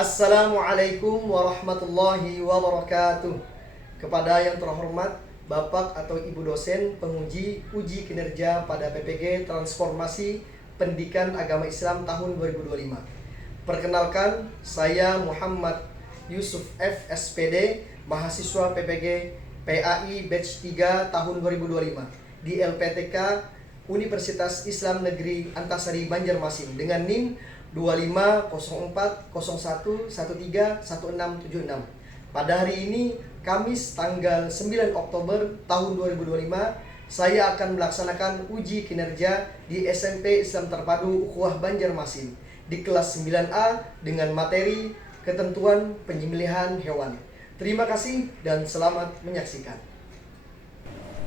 Assalamualaikum warahmatullahi wabarakatuh. Kepada yang terhormat Bapak atau Ibu dosen penguji uji kinerja pada PPG Transformasi Pendidikan Agama Islam tahun 2025. Perkenalkan, saya Muhammad Yusuf F. SPD, mahasiswa PPG PAI Batch 3 tahun 2025 di LPTK Universitas Islam Negeri Antasari Banjarmasin dengan NIM 250401131676. Pada hari ini, Kamis tanggal 9 Oktober tahun 2025, saya akan melaksanakan uji kinerja di SMP Islam Terpadu Ukhuwah Banjarmasin di kelas 9A dengan materi ketentuan penyembelihan hewan. Terima kasih dan selamat menyaksikan.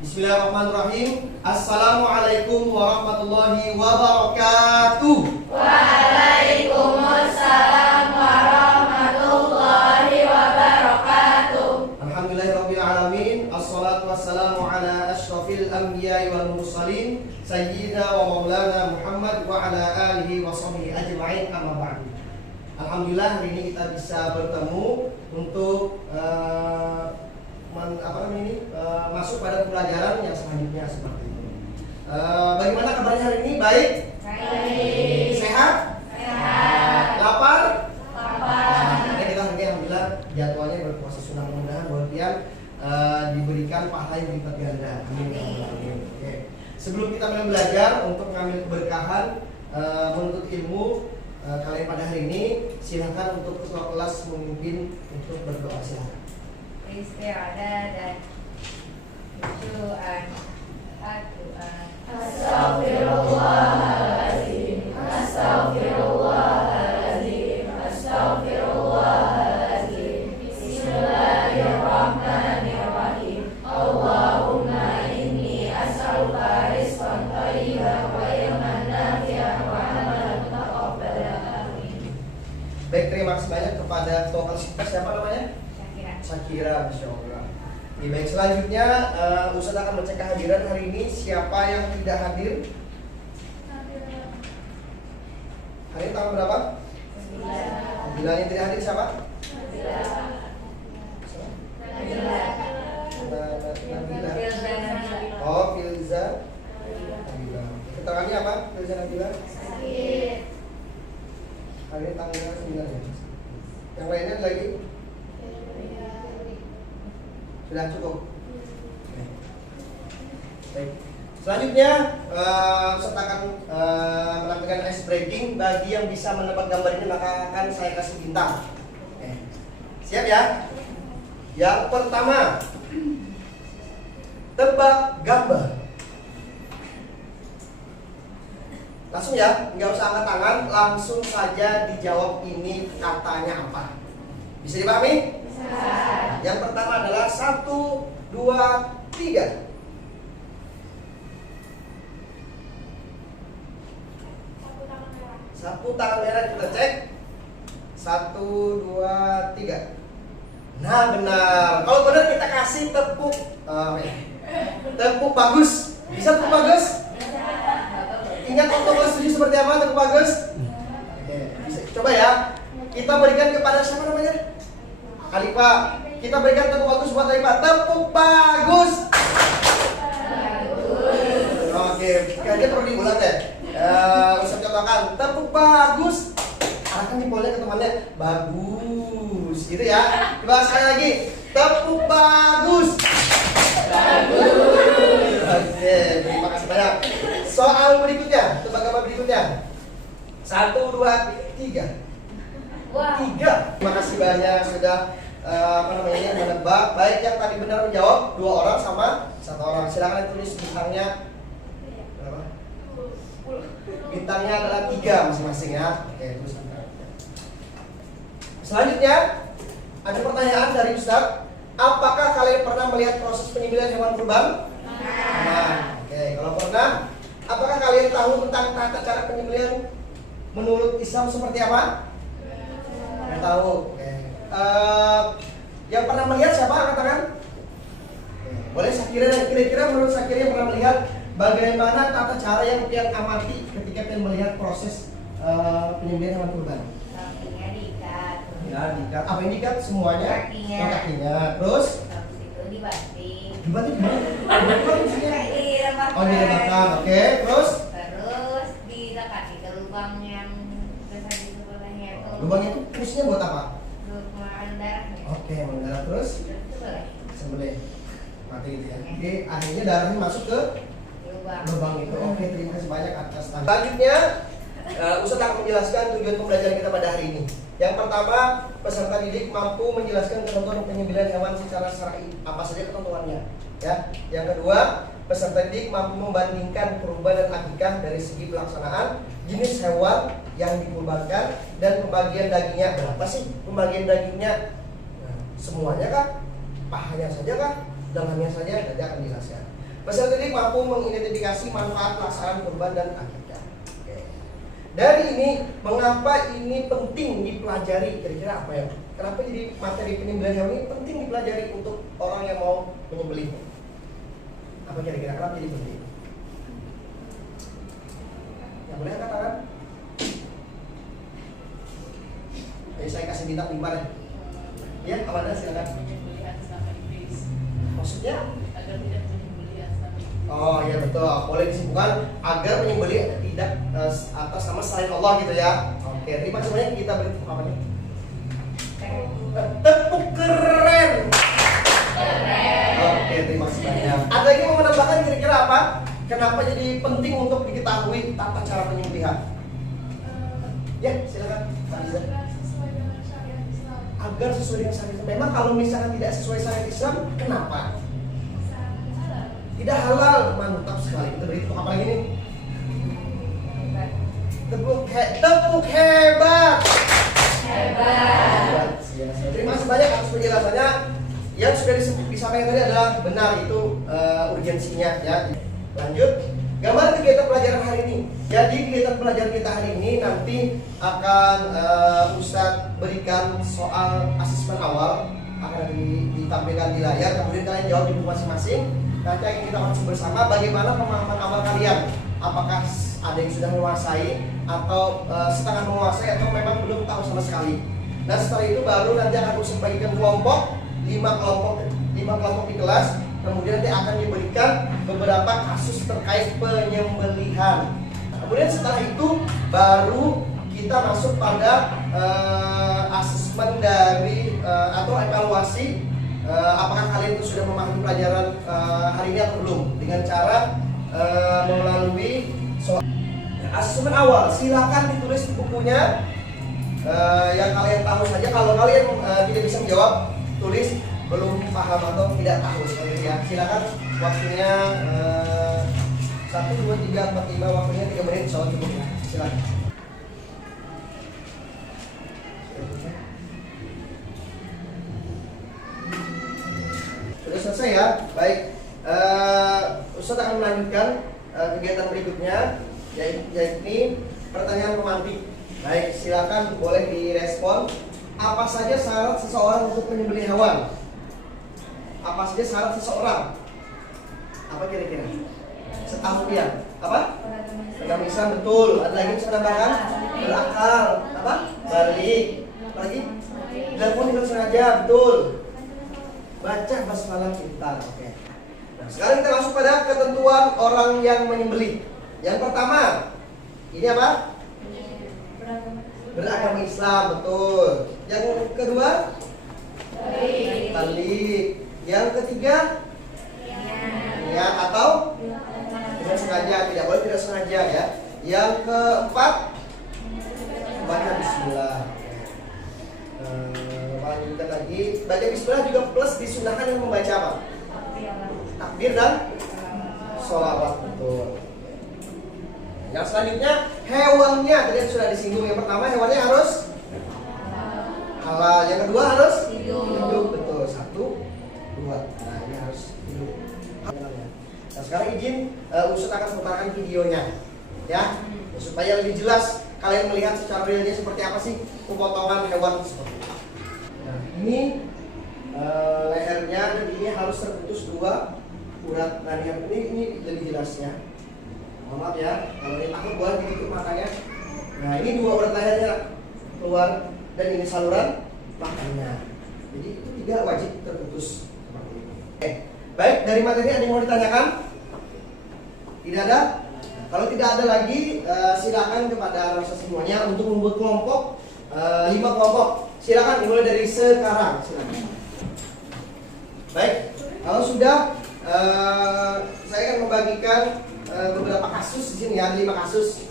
Bismillahirrahmanirrahim. Assalamualaikum warahmatullahi wabarakatuh. Waalaikumsalam warahmatullahi wabarakatuh. Alhamdulillahirabbil alamin. Assalatu wassalamu ala asyrafil anbiya'i wal mursalin sayyidina wa maulana Muhammad wa ala alihi wa sahbihi ajma'in, amma ba'du. Alhamdulillah hari ini kita bisa bertemu untuk masuk pada pelajaran yang selanjutnya seperti itu. Bagaimana kabarnya hari ini? Baik? Baik. Sehat? Sehat. Lapar? Lapar. Kita hari ini alhamdulillah jadwalnya berproses, sudah mudah-mudahan buat kalian diberikan pahala yang berlipat ganda. Amin ya rabbal alamin. Oke. Sebelum kita mulai belajar untuk mengambil keberkahan menuntut ilmu kalian pada hari ini, silakan untuk ketua kelas memimpin untuk berdoa, silakan. Istiadah dan doa. Astaghfirullahaladzim, astaghfirullahaladzim, astaghfirullahaladzim. Bismillahirrahmanirrahim. Allahumma inni as'aluka rizqan thayyiban wa ilman nafi'an wa amalan mutaqabbalan. Amin. Baik, terima kasih banyak kepada ketua kelas kita. Siapa namanya? Syakira. Masya Allah. Baik, selanjutnya Ustaz akan mengecek kehadiran hari ini. Siapa yang tidak hadir? Hari ini tanggal berapa? 9. Yang tidak hadir siapa? Nabila. Oh, Filza Nabila. Keterangannya apa? Filza Nabila? Hari ini tanggal 9 ya. Yang lainnya lagi? Sudah cukup. Baik. Selanjutnya Ustaz akan menampilkan ice breaking. Bagi yang bisa menebak gambar ini maka akan saya kasih bintang. Siap ya? Yang pertama, tebak gambar. Langsung ya, nggak usah angkat tangan, langsung saja dijawab ini katanya apa. Bisa dipahami? Yang pertama adalah 1, 2, 3. Sapu tangan merah kita cek. 1, 2, 3. Nah, benar. Kalau benar kita kasih tepuk. Tepuk bagus. Bisa tepuk bagus? Ingat waktu setuju seperti apa tepuk bagus? Oke, bisa. Coba ya. Kita berikan kepada siapa namanya? Alifa, kita berikan tepuk bagus buat Alifa. Tepuk bagus. Oke, kayaknya perlu diulang deh. Ustaz contohkan, tepuk bagus. Arahkan jempolnya ke temannya. Bagus, gitu ya. Coba sekali lagi. Tepuk bagus. Bagus. Oke, terima kasih banyak. Soal berikutnya, tebak gambar berikutnya. 1, 2, 3. 3. Terima kasih banyak sudah menebak. Baik, yang tadi benar menjawab 2 orang sama 1 orang. Silakan tulis bintangnya. Berapa? Bintangnya adalah 3 masing-masing ya. Oke, tulis bintang. Selanjutnya ada pertanyaan dari Ustaz. Apakah kalian pernah melihat proses penyembelihan hewan kurban? Nah, oke, kalau pernah, apakah kalian tahu tentang tata cara penyembelihan menurut Islam seperti apa? Tahu. Yang pernah melihat siapa? Angkat tangan. Boleh Syakira, kira-kira menurut Syakira yang pernah melihat bagaimana tata cara yang pian amati ketika pian melihat proses penyembelihan hewan kurban? Sapinya diikat. Ya, diikat. Apa yang diikat? Semuanya? Kakinya. Oh, kakinya. Terus? Habis itu dibanting. Dibanting gimana? Dibanting maksudnya? Direbatkan. Oh, direbatkan. Oke, terus? Terus didekati ke lubang yang besar di sebelahnya itu. Lubangnya itu fungsinya buat apa? Untuk mengeluarkan darahnya. Oke, mendarat terus? Itu boleh. Sembelih. Mati gitu ya. Jadi akhirnya darahnya masuk ke Lubang. lubang itu. Oke, terima kasih banyak atas tanya. Selanjutnya, Ustadz akan menjelaskan tujuan pembelajaran kita pada hari ini. Yang pertama, peserta didik mampu menjelaskan ketentuan penyembelihan hewan secara syar'i, apa saja ketentuannya. Ya. Yang kedua, peserta didik mampu membandingkan kurban dan akikah dari segi pelaksanaan, jenis hewan yang dikurbankan, dan pembagian dagingnya. Berapa sih pembagian dagingnya? Nah, semuanya kah? Pahanya saja kah? Lengannya saja? Nanti akan dijelaskan. Peserta didik mampu mengidentifikasi manfaat pelaksanaan kurban dan akikah. Oke. Dari ini, mengapa ini penting dipelajari? Kira-kira apa ya? Kenapa jadi materi penyembelihan hewan ini penting dipelajari untuk orang yang mau menyembelih? Apa kira-kira kenapa jadi penting? Yang boleh angkat tangan? Jadi saya kasih bintang 5 deh. Ya, Amanda silakan. Maksudnya? Oh iya betul, boleh disimpulkan agar menyembelih tidak atas nama selain Allah gitu ya. Oke, terima kasih banyak, kita beri tepuk apa nih? Tepuk keren. Oke, terima kasih banyak. Ada yang mau menambahkan kira-kira apa? Kenapa jadi penting untuk diketahui tata cara penyembelihan? Ya, silakan Pak Riza. Agar sesuai dengan syariat Islam. Memang kalau misalkan tidak sesuai syariat Islam, kenapa? Tidak halal, mantap sekali. Kita beri tepuk apa lagi nih? Tepuk hebat. Hebat. Terima kasih banyak atas penjelasannya. Yang sudah disampaikan tadi adalah benar, itu urgensinya ya. Lanjut, gambar kegiatan pelajaran hari ini. Jadi kegiatan pelajaran kita hari ini nanti akan Ustadz berikan soal asesmen awal, akan ditampilkan di layar. Kemudian kalian jawab di buku masing-masing. Nanti akan kita masuk bersama bagaimana pemahaman awal kalian. Apakah ada yang sudah menguasai atau setengah menguasai atau memang belum tahu sama sekali. Nah setelah itu baru nanti akan Ustadz bagikan kelompok, 5 kelompok di kelas. Kemudian nanti akan diberikan beberapa kasus terkait penyembelihan. Kemudian setelah itu baru kita masuk pada asesmen dari atau evaluasi. Apakah kalian itu sudah memahami pelajaran hari ini atau belum, dengan cara melalui soal asesmen awal. Silakan ditulis di bukunya yang kalian tahu saja. Kalau kalian tidak bisa menjawab, tulis belum paham atau tidak tahu seperti itu ya. Silakan, waktunya 1, 2, 3, 4, 5, waktunya 3 menit, soal cukup ya. Silakan. Sudah selesai ya? Baik, Ustadz akan melanjutkan kegiatan berikutnya, yaitu pertanyaan pemantik. Baik, silakan boleh direspon. Apa saja syarat seseorang untuk menyembelih hewan? Apa saja syarat seseorang? Apa kira-kira? Setahunya apa? Agama Islam, betul. Ada lagi yang bisa menambahkan? Berakal, apa? Balik. Apa lagi? Dilakukan dengan sengaja, betul. Baca basmalah pintar. Oke. Nah, sekarang kita masuk pada ketentuan orang yang menyembelih. Yang pertama, ini apa? Beragama Islam, betul. Yang kedua, balik. Yang ketiga, niat atau tidak sengaja, tidak boleh tidak sengaja ya. Yang keempat, baca bismillah. Lanjutkan lagi, baca bismillah juga plus disunahkan yang membaca apa? Takbir dan sholawat, betul. Yang selanjutnya, hewannya tadi sudah disinggung. Yang pertama, hewannya harus halal. Yang kedua harus hidup, betul. 1, 2. Nah ini harus hidup. Nah sekarang izin Ustadz akan putarkan videonya ya, supaya lebih jelas kalian melihat secara realnya seperti apa sih pemotongan hewan seperti ini. Nah ini lehernya, dan ini harus terputus 2 urat. Nah ini lebih jelasnya. Mohon maaf ya, kalau ini takut boleh ditutup matanya. Nah ini 2 urat lehernya keluar, dan ini saluran pakannya. Jadi itu tidak wajib terputus seperti itu. Baik, dari materi ada yang mau ditanyakan? Tidak ada? Kalau tidak ada lagi, silakan kepada rasa semuanya untuk membuat kelompok 5 kelompok. Silakan dimulai dari sekarang. Silakan. Baik, kalau sudah, saya akan membagikan beberapa kasus di sini ya, 5 kasus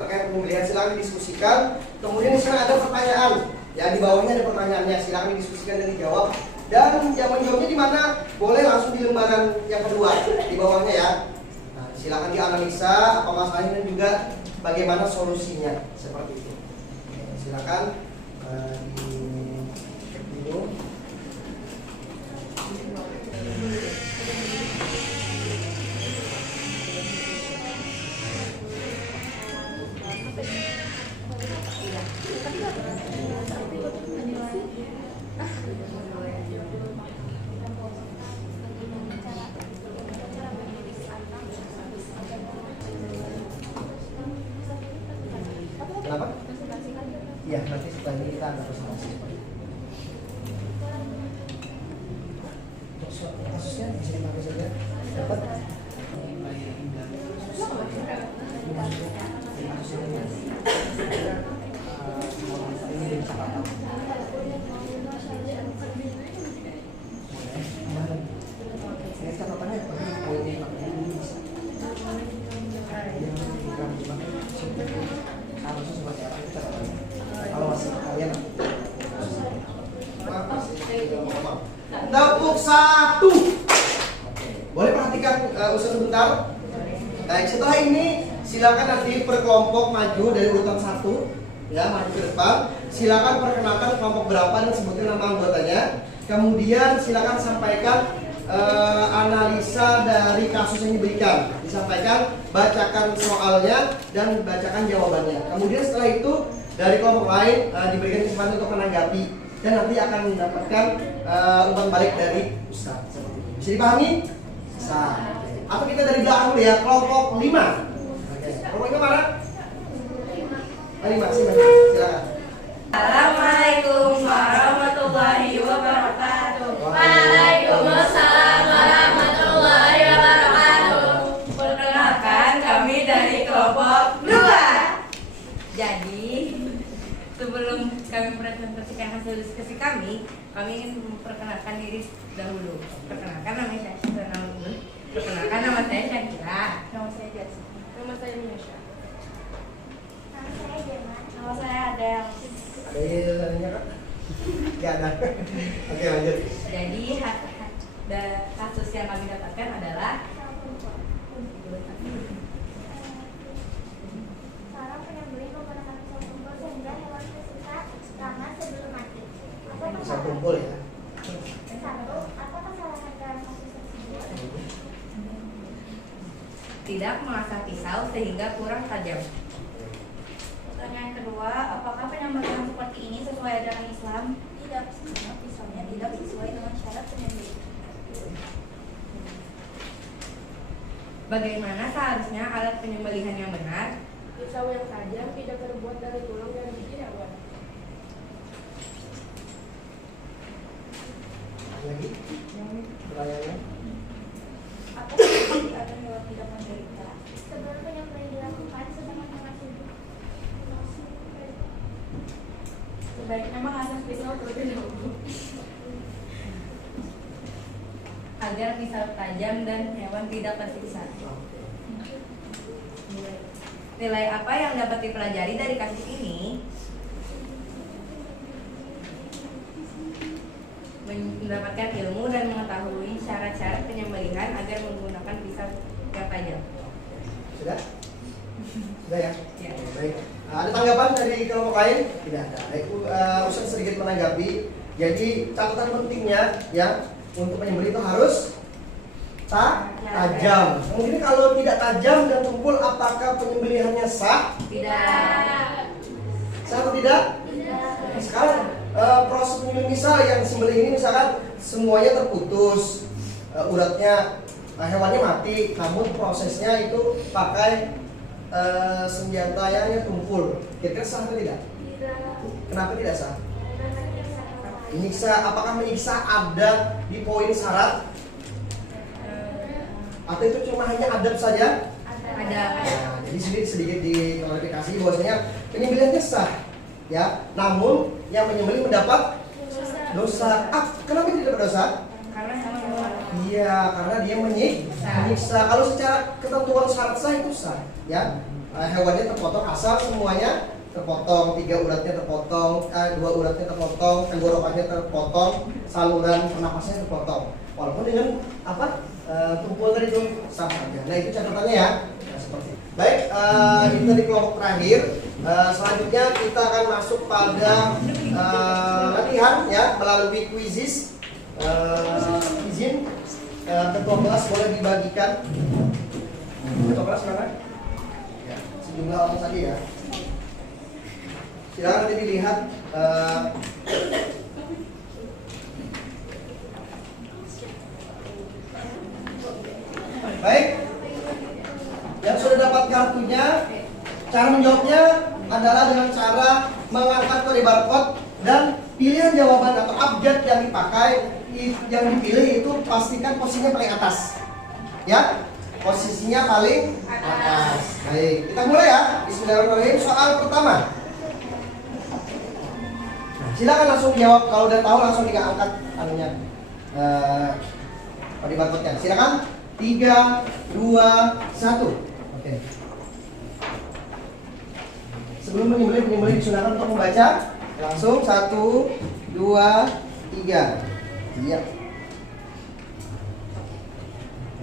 terkait pembelian. Silakan didiskusikan. Kemudian di sana ada pertanyaan. Ya, di bawahnya ada pertanyaannya. Silakan didiskusikan dan dijawab. Dan jawaban-jawabnya di mana? Boleh langsung di lembaran yang kedua di bawahnya ya. Nah, silakan dianalisa apa masalahnya dan juga bagaimana solusinya seperti itu. Silakan dicek dulu. Kenapa? Iya, nanti setelah ini kita ada presentasi seperti itu. Untuk kasusnya bisa dipakai saja. Dapat? Ini dari catatan. Ini catatannya poinnya harusnya seperti apa itu catatannya. Kalau masih kalian tepuk 1. Boleh perhatikan usaha sebentar. Baik, setelah ini silakan nanti per kelompok maju dari urutan 1 ya, maju ke depan. Silakan perkenalkan kelompok berapa dan sebutkan nama anggotanya. Kemudian silakan sampaikan analisa dari kasus yang diberikan. Disampaikan, bacakan soalnya dan bacakan jawabannya. Kemudian setelah itu dari kelompok lain diberikan kesempatan untuk menanggapi dan nanti akan mendapatkan umpan balik dari Ustaz. Bisa dipahami? Bisa. Atau kita dari belakang dulu ya, kelompok 5. Kelompok 5 mana? 5, silakan. Assalamualaikum warahmatullahi wabarakatuh. Waalaikumsalam warahmatullahi wabarakatuh. Perkenalkan, kami dari kelompok 2. Jadi, sebelum kami presentasikan hasil diskusi kami ingin memperkenalkan diri dahulu. Perkenalkan, nama saya Syakira. Perkenalkan, nama saya Syakira. Nama saya Jasmine. Nama saya Minesha. Nama saya Jerman. Nama saya Adel. Ada yang Kak? Ya ada. Oke, lanjut. Jadi kasus yang kami dapatkan adalah seorang penyembelih menggunakan pisau tumpul sehingga hewan tersisa lama sebelum mati. Bisa kumpul ya. 1. Apa kesalahan dalam kasus tersebut? tidak mengasah pisau sehingga kurang tajam. Pertanyaan kedua, apakah penyembelihan seperti ini sesuai ajaran Islam? Tidak, pisaunya tidak sesuai dengan syarat penyembelihan. Bagaimana seharusnya alat penyembelihan yang benar? Pisau yang tajam tidak terbuat dari tulang dan gigi hewan. Lagi? Pertanyaannya? Apa terjadi agar hewan tidak menderita? Sebelum penyembelihan dilakukan, sebanyak mengasih Sebaiknya mengasah pisau terlebih dahulu. Agar pisau tajam dan hewan tidak tersiksa. Nilai apa yang dapat dipelajari dari kasus ini? Mendapatkan ilmu dan mengetahui syarat-syarat penyembelihan agar menggunakan pisau yang tajam. Sudah? Sudah ya? Ya. Baik. Ada tanggapan dari kelompok lain? Tidak ada. Baik, Ustaz sedikit menanggapi. Jadi catatan pentingnya ya untuk penyembelih itu harus tajam. Kemudian kalau tidak tajam dan tumpul, apakah penyembelihannya sah? Tidak. Sah atau tidak? Sekarang proses penyembelihan misal yang sembelih ini misalkan semuanya terputus, uratnya, hewannya mati, namun prosesnya itu pakai senjata yang tumpul. Kira-kira sah atau tidak? tidak Kenapa tidak sah? karena tidak sah. Menyiksa, apakah menyiksa ada di poin syarat? Atau itu cuma hanya adab saja? Ada. Nah, jadi sedikit diklarifikasi bahwasanya penyembelihannya sah, ya. Namun yang menyembelih mendapat dosa. Kenapa tidak dapat dosa? Karena sama. Iya, karena dia menyiksa. Kalau secara ketentuan syarat sah itu sah, ya. Hewannya terpotong asal semuanya terpotong, 3 uratnya terpotong, 2 uratnya terpotong, tenggorokannya terpotong, saluran pernapasnya terpotong. Walaupun dengan tumpul tadi itu sah saja. Nah itu catatannya ya. Nah, seperti itu. Baik, itu tadi kelompok terakhir. Selanjutnya kita akan masuk pada latihan ya melalui quizzes. Izin ketua kelas boleh dibagikan. Ketua kelas silakan. Ya, sejumlah orang saja ya. Silakan nanti dilihat. Baik, yang sudah dapat kartunya, cara menjawabnya adalah dengan cara mengangkat kode barcode dan pilihan jawaban atau abjad yang dipakai, yang dipilih itu pastikan posisinya paling atas, ya, posisinya paling atas. Baik, kita mulai ya. Bismillahirrahmanirrahim. Soal pertama. Silakan langsung jawab, kalau udah tahu langsung angkat anunya, kode barcode-nya. Silakan. 3, 2, 1. Oke. Sebelum penyembelih disunahkan untuk membaca langsung 1, 2, 3. Iya.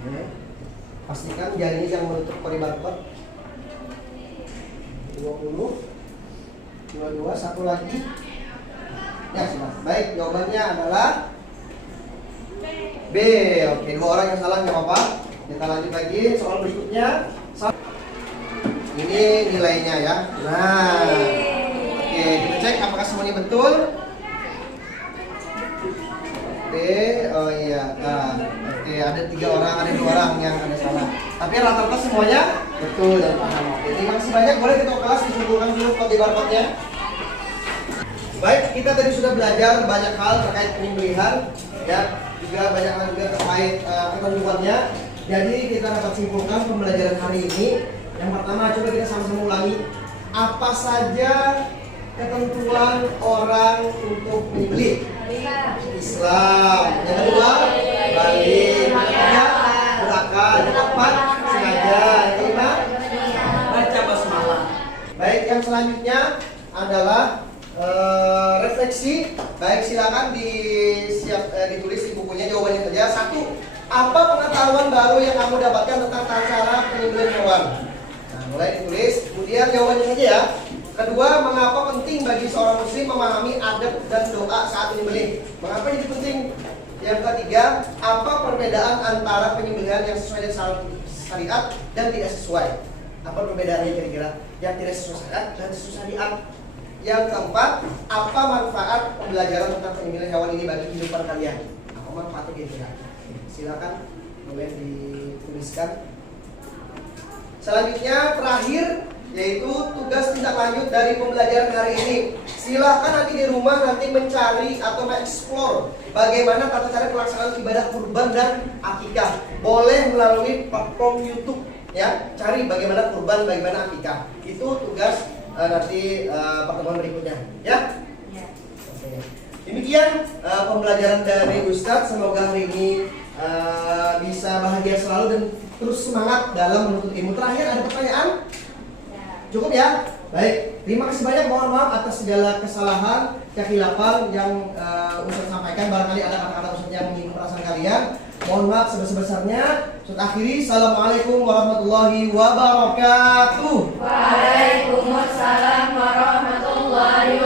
Oke. Pastikan jarinya yang menutup kode barcode. 20, 22, 1 lagi. Ya sudah. Baik, jawabannya adalah B. Oke, 2 orang yang salah nggak apa-apa. Kita lanjut lagi soal berikutnya. Ini nilainya ya. Nah, oke, kita cek apakah semuanya betul. Oke, oh iya. Nah, oke, ada 3 orang, ada 2 orang yang ada salah. Tapi rata-rata semuanya betul dan paham. Oke, terima kasih banyak. Boleh kita kelas dikumpulkan dulu kode barcode-nya. Baik, kita tadi sudah belajar banyak hal terkait penyembelihan, ya. Juga banyak hal juga terkait ketentuannya. Jadi kita dapat simpulkan pembelajaran hari ini. Yang pertama, coba kita sama-sama ulangi apa saja ketentuan orang untuk menyembelih. Islam. Yang kedua, balik. Yang ketiga, berakal. Yang keempat, sengaja. Yang kelima, baca basmalah. Baik, yang selanjutnya adalah refleksi. Baik, silakan ditulis di bukunya jawabannya saja. 1. Apa pengetahuan baru yang kamu dapatkan tentang cara penyembelihan hewan? Nah, mulai ditulis. Kemudian jawabannya saja ya. Kedua, mengapa penting bagi seorang muslim memahami adab dan doa saat menyembelih? Mengapa ini penting? Yang ketiga, apa perbedaan antara penyembelihan yang sesuai dengan syariat dan tidak sesuai? Apa perbedaannya kira-kira? Yang tidak sesuai syariat dan sesuai syariat. Yang keempat, apa manfaat pembelajaran tentang penyembelihan hewan ini bagi kehidupan kalian? Apa manfaatnya kira-kira? Silakan boleh dituliskan. Selanjutnya terakhir yaitu tugas tindak lanjut dari pembelajaran hari ini. Silakan nanti di rumah mencari atau mengeksplor bagaimana tata cara pelaksanaan ibadah kurban dan akikah. Boleh melalui platform YouTube ya, cari bagaimana kurban, bagaimana akikah. Itu tugas nanti pertemuan berikutnya ya. Oke. Demikian pembelajaran dari Ustadz. Semoga hari ini bisa bahagia selalu dan terus semangat dalam menuntut ilmu. Terakhir ada pertanyaan? Cukup ya? Baik, terima kasih banyak. Mohon maaf atas segala kesalahan, kekhilafan yang Ustadz sampaikan. Barangkali ada kata-kata Ustadz yang menyinggung perasaan kalian. Mohon maaf sebesar-besarnya. Ustadz akhiri. Assalamualaikum warahmatullahi wabarakatuh. Waalaikumsalam warahmatullahi